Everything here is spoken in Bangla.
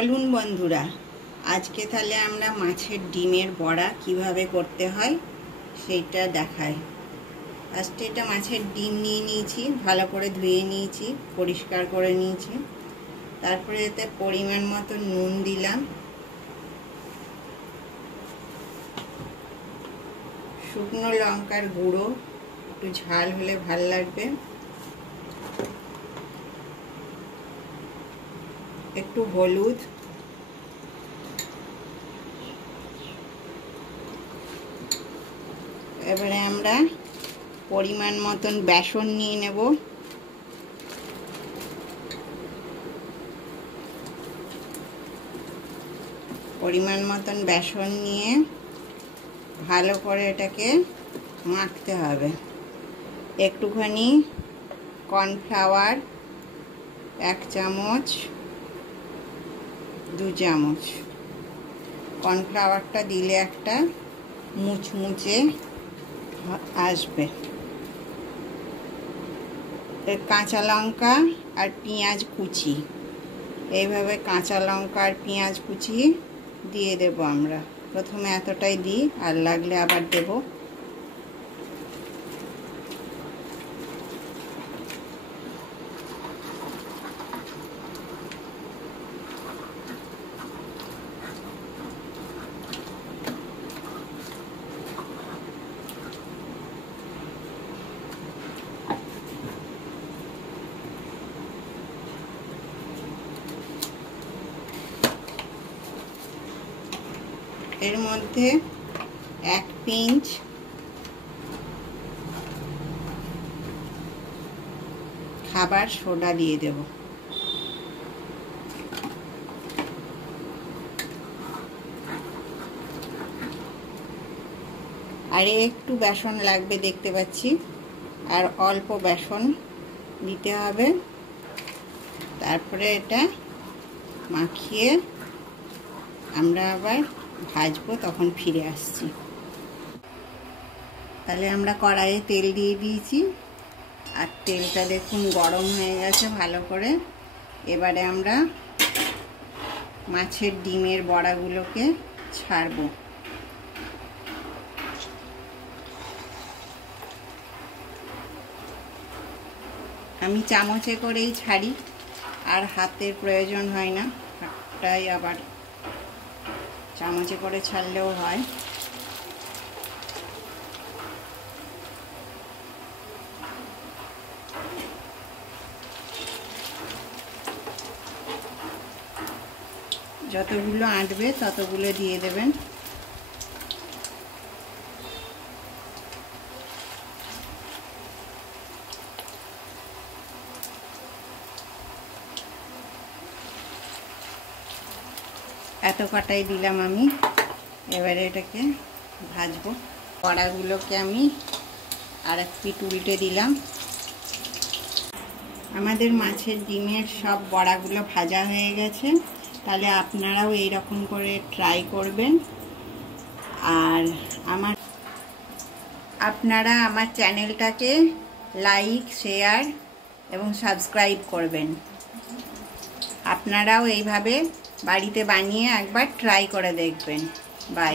চলুন বন্ধুরা, আজকে তাহলে আমরা মাছের ডিমের বড়া কিভাবে করতে হয় সেটা দেখাই। ফার্স্টে এটা মাছের ডিম নিয়ে নিয়েছি, ভালো করে ধুয়ে নিয়েছি, পরিষ্কার করে নিয়েছি। তারপরে এতে পরিমাণ মতো নুন দিলাম, শুকনো লঙ্কার গুঁড়ো, একটু ঝাল হলে ভাল লাগবে, একটু হলুদ, এবারে আমরা পরিমাণ মতন বেসন নিয়ে নেব। পরিমাণ মতন বেসন নিয়ে ভালো করে এটাকে মাখতে হবে। একটুখানি কর্নফ্লাওয়ার 1 চামচ, 2 চামচ। কর্নফ্লাওয়ারটা দিলে একটা মুচমুচে আসবে। কাঁচা লঙ্কা আর পেঁয়াজ কুচি, এইভাবে কাঁচা লঙ্কা আর পেঁয়াজ কুচি দিয়ে দেব আমরা। প্রথমে এতটাই দিই, আর লাগলে আবার দেব। এর মধ্যে 1 পিঞ্চ খাবার সোডা দিয়ে দেব। আর একটু বেসন লাগবে দেখতে পাচ্ছি, আর অল্প বেসন দিতে হবে। তারপরে এটা মাখিয়ে আমরা আবার ভাজবো, তখন ফিরে আসছি। তাহলে আমরা কড়াইয়ে তেল দিয়ে দিয়েছি, আর তেলটা দেখুন গরম হয়ে গেছে ভালো করে। এবারে আমরা মাছের ডিমের বড়াগুলোকে ছাড়বো। আমি চামচে করেই ছাড়ি, আর হাতের প্রয়োজন হয় না, হাতটাই আবার চামচে করে ছাড়লেও হয়। যতগুলো আঁটবে ততগুলো দিয়ে দেবেন। এত কটাই দিলাম আমি। এবারে এটাকে ভাজবো। বড়াগুলোকে আমি আর এক পিঠ উল্টে দিলাম। আমাদের মাছের ডিমের সব বড়াগুলো ভাজা হয়ে গেছে। তাহলে আপনারাও এইরকম করে ট্রাই করবেন। আর আপনারা আমার চ্যানেলটাকে লাইক, শেয়ার এবং সাবস্ক্রাইব করবেন। আপনারাও এইভাবে বাড়িতে বানিয়ে একবার ট্রাই করে দেখবেন। বাই।